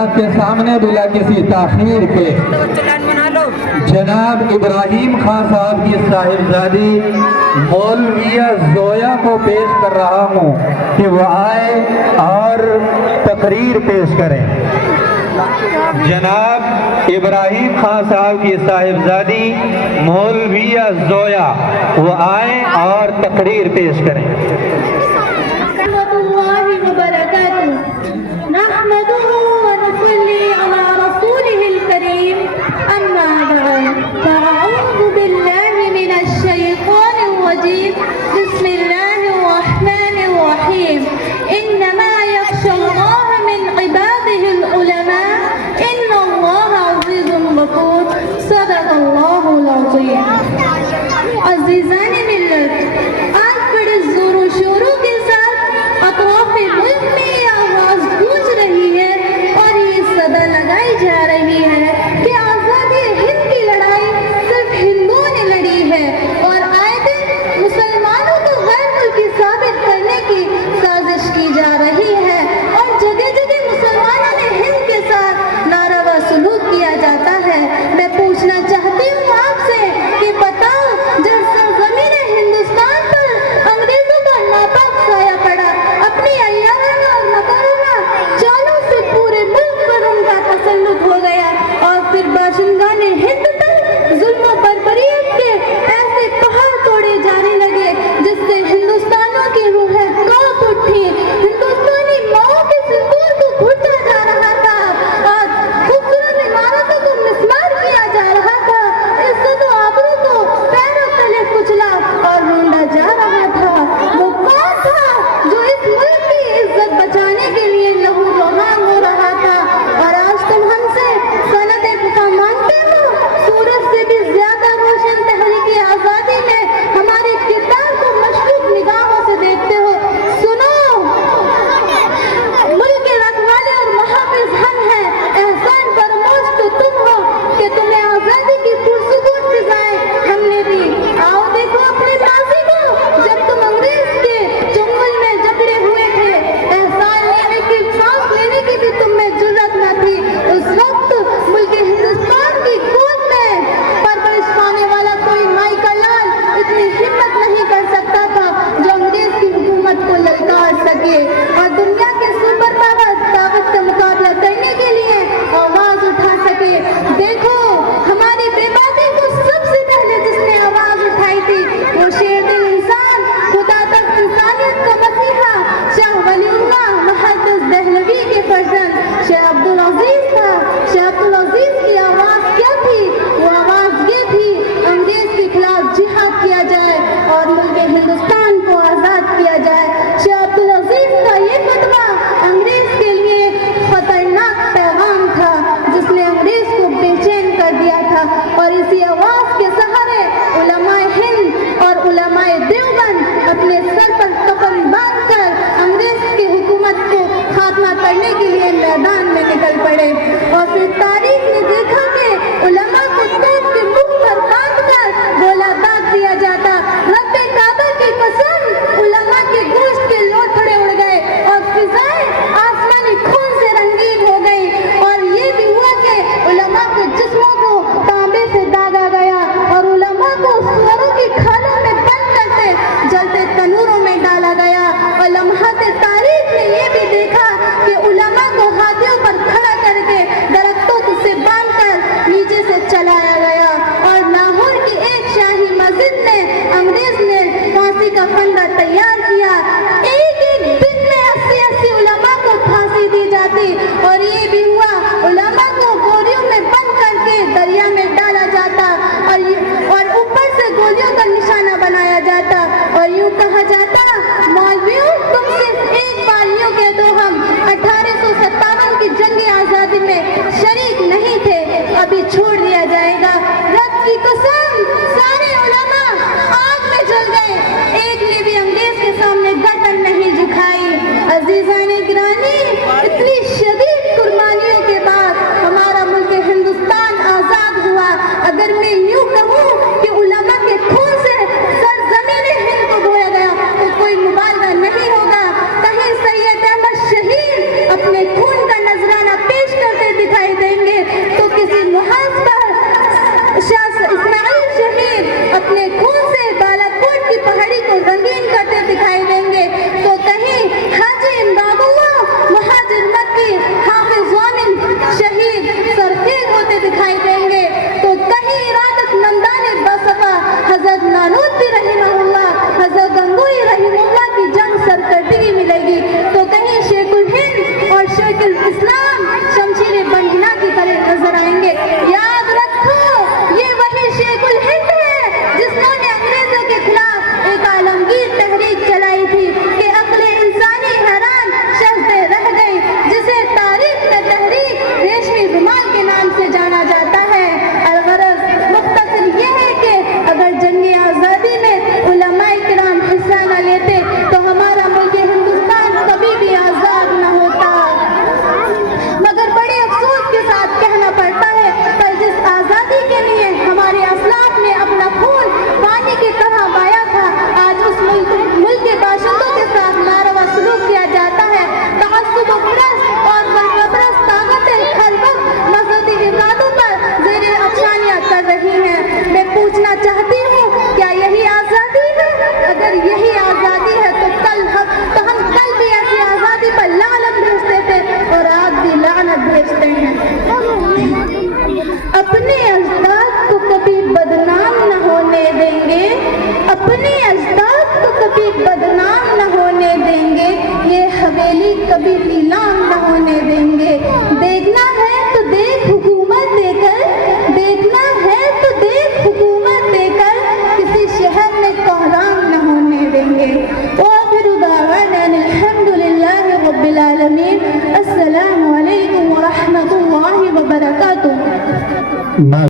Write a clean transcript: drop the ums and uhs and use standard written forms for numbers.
آپ کے سامنے بلا کسی تاخیر کے جناب ابراہیم خان صاحب کی صاحبزادی مولویہ زویا کو پیش کر رہا ہوں کہ وہ آئے اور تقریر پیش کریں۔ جناب ابراہیم خان صاحب کی صاحبزادی مولویہ زویا وہ آئیں اور تقریر پیش کریں۔ بسم الله الرحمن الرحيم إنما يخشى الله من عباده العلماء إن الله عزيز غفور صدق الله العظيم۔ عزیزان ملت، آج بڑے زور و شوروں کے ساتھ اطراف ملک میں یہ آواز گونج رہی ہے اور یہ صدا لگائی جا رہی ہے کہ آزادی ہند کی لڑائی صرف ہندوؤں نے لڑی ہے اور مسلمانوں کو غیر ملکی ثابت کرنے کی سازش کی جا رہی ہے اور جگہ جگہ مسلمانوں نے ہند کے ساتھ ناروا سلوک کیا جاتا ہے۔ میں پوچھنا چاہتی ہوں آپ سے کہ بتاؤ، جب سرزمین ہندوستان پر انگریزوں کا ناپاک سایہ پڑا، اپنی عیارانہ اور مکرانہ چالوں سے پورے ملک پر ان کا تسلط ہو گیا اور پھر باشندگان ہند پر ظلم و بربریت کے ایسے پہاڑ توڑے جانے لگے جس سے ہندوستانوں کی روحیں کانپ اٹھی، ہندوستانی ماؤں کے سندور کو گھٹا جا رہا تھا اور خوبصورت عمارتوں کو مسمار کیا جا رہا تھا، عزت و آبرو کو پیروں تلے کچلا اور روندا جا رہا تھا۔ وہ کون تھا جو اس ملک کی عزت بچانے کے لیے لہو لہان ہو رہا تھا؟ اور آج تم ہم سے سند دفاع مانگتے ہو؟ سورج سے بھی زیادہ روشن تحریک آزادی میں ہمارے کردار کو مشکوک نگاہوں سے دیکھتے ہو۔ سنو، ملک کے رکھوالے اور محافظ ہم ہیں، احسان فراموش تو تم ہو کہ تمہیں آزادی کی پرسکون فضائیں ہم نے دی۔ آؤ دیکھو اپنے ماضی کو، جب تم انگریز کے چنگل میں جکڑے ہوئے تھے، احسان لینے کی سانس لینے کی بھی تم میں جرات نہ تھی۔ اس وقت ملک ہندوستان کی گود میں پرورش پانے والا کوئی مائی کا لال اتنی ہمت نہیں کر سکتا تھا جو انگریز کی حکومت کو للکار سکے اور دنیا کے سپر پاور طاقت کا مقابلہ کرنے کے لیے آواز اٹھا سکے۔ دیکھو، ہماری بے باکی کو سب سے پہلے جس نے آواز اٹھائی تھی وہ شیر دل انسان، خدا تک انسانیت کا مسیحا، شاہ ولی اللہ محدث دہلوی کے فرزند شاہ عبدالعزیز تھا۔ شاہ عبدالعزیز کی آواز کیا تھی؟ وہ آواز یہ تھی، انگریز کے خلاف جہاد کیا جائے اور ملک ہندوستان کو آزاد کیا جائے۔ شاہ عبدالعزیز کا یہ فتویٰ انگریز کے لیے خطرناک پیغام تھا جس نے انگریز کو بے چین کر دیا تھا، اور اسی آواز کے سہارے علماء ہند اور علماء دیوبند اپنے سر پر کفن باندھ کر انگریز کی حکومت کو خاتمہ کرنے کے لیے میدان میں نکل پڑے۔ اور پھر تاریخ نے دیکھا کہ علماء کو توپ کے منہ پر باندھ کر گولا داغ دیا جاتا۔ رب کعبہ کی قسم، علماء کے گوشت کے لوتھڑے اڑ گئے اور فضائیں آسمانی خون سے رنگین ہو گئی، اور یہ بھی ہوا کہ علماء کے جسموں کو تانبے سے داغا گیا اور علماء کو سوروں کی کھالوں میں بند کرتے جلتے تنوروں میں ڈالا گیا۔ اور لمحات تاریخ نے یہ بھی دیکھا کہ علماء کو ہاتھیوں پر کھڑا کر کے درختوں سے باندھ کر نیچے سے چلایا گیا، اور لاہور کی ایک شاہی مسجد میں انگریز نے پھانسی کا پھندا تیار کیا۔ ایک ایک دن میں 80 علماء کو پھانسی دی جاتی، اور یہ بھی ہوا علماء کو گولیوں میں بند کر کے دریا میں ڈالا جاتا اور اوپر سے گولیوں کا نشانہ بنایا جاتا، اور یوں کہا جاتا، مولویوں تم صرف ایک بار یوں کہہ دو ہم 1857 کی جنگ آزادی میں شریک نہیں تھے، ابھی چھوڑ دیا جائے گا۔ رب کی قسم، سارے علماء آگ میں جل گئے، ایک نے بھی انگریز کے سامنے گردن نہیں جھکائی۔ عزیزان گرامی، اتنی شدید قربانیوں کے بعد ہمارا ملک ہندوستان آزاد ہوا۔ اگر میں یوں کہوں کہ علماء کے خون سے سرزمین ہند کو دھویا گیا تو کوئی مبالغہ نہیں ہوگا۔ کہیں سید احمد شہید اپنے خون کا نذرانہ پیش کر بدنام نہ ہونے دیں گے، یہ حویلی کبھی نیلام نہ ہونے دیں گے۔ دیکھنا ہے تو دیکھ حکومت دے کر، دیکھنا ہے تو دیکھ حکومت دے کر، کسی شہر میں کوہرام نہ ہونے دیں گے۔ وآخر دعوانا الحمد للہ رب العالمین۔ السلام علیکم ورحمۃ اللہ وبرکاتہ۔